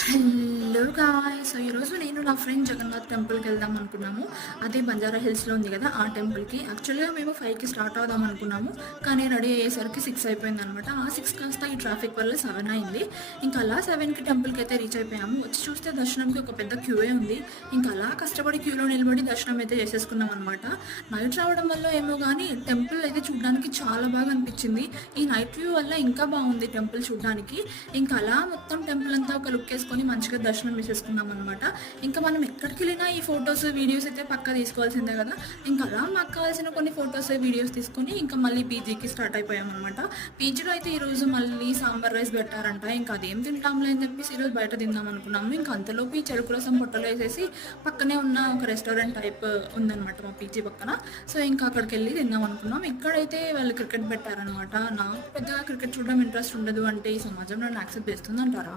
Hello guys. So ఈరోజు నేను నా ఫ్రెండ్ జగన్నాథ్ టెంపుల్కి వెళ్దాం అనుకున్నాము. అదే బంజారా హిల్స్లో ఉంది కదా ఆ టెంపుల్కి. యాక్చువల్గా మేము 5కి స్టార్ట్ అవుదాం అనుకున్నాము, కానీ రెడీ అయ్యేసరికి 6 అయిపోయింది అనమాట. ఆ 6 కాస్త ఈ ట్రాఫిక్ వల్ల 7 అయింది. ఇంకా అలా 7కి టెంపుల్కి అయితే రీచ్ అయిపోయాము. వచ్చి చూస్తే దర్శనంకి ఒక పెద్ద క్యూఏ ఉంది. ఇంకా అలా కష్టపడి క్యూలో నిలబడి దర్శనం అయితే చేసేసుకున్నాం అనమాట. నైట్ రావడం వల్ల ఏమో కానీ టెంపుల్ అయితే చూడడానికి చాలా బాగా అనిపించింది. ఈ నైట్ వ్యూ వల్ల ఇంకా బాగుంది టెంపుల్ చూడడానికి. ఇంకా అలా మొత్తం టెంపుల్ అంతా ఒక లుక్ వేసుకొని మంచిగా దర్శనం చేసేసుకున్నాం అనమాట. ఇంకా మనం ఎక్కడికి వెళ్ళినా ఈ ఫొటోస్ వీడియోస్ అయితే పక్కా తీసుకోవాల్సిందే కదా. ఇంకా అలా మాకు కావాల్సిన కొన్ని ఫొటోస్ వీడియోస్ తీసుకొని ఇంకా మళ్ళీ పీజీకి స్టార్ట్ అయిపోయాం అనమాట. పీజీలో అయితే ఈరోజు మళ్ళీ సాంబార్ రైస్ పెట్టారంట. ఇంకా అదేం తింటాంలే అని చెప్పేసి ఈరోజు బయట తిందాం అనుకున్నాము. ఇంకా అంతలోపు ఈ చెరుకు రసం పొట్టలో వేసేసి పక్కనే ఉన్న ఒక రెస్టారెంట్ టైప్ ఉందన్నమాట మా పీజీ పక్కన. సో ఇంకా అక్కడికి వెళ్ళి తిందాం అనుకున్నాం. ఇక్కడైతే వాళ్ళు క్రికెట్ పెట్టారనమాట. నాకు పెద్దగా క్రికెట్ చూడడం ఇంట్రెస్ట్ ఉండదు. అంటే ఈ సమాజం నన్ను యాక్సెప్ట్ చేస్తుంది అంటారా?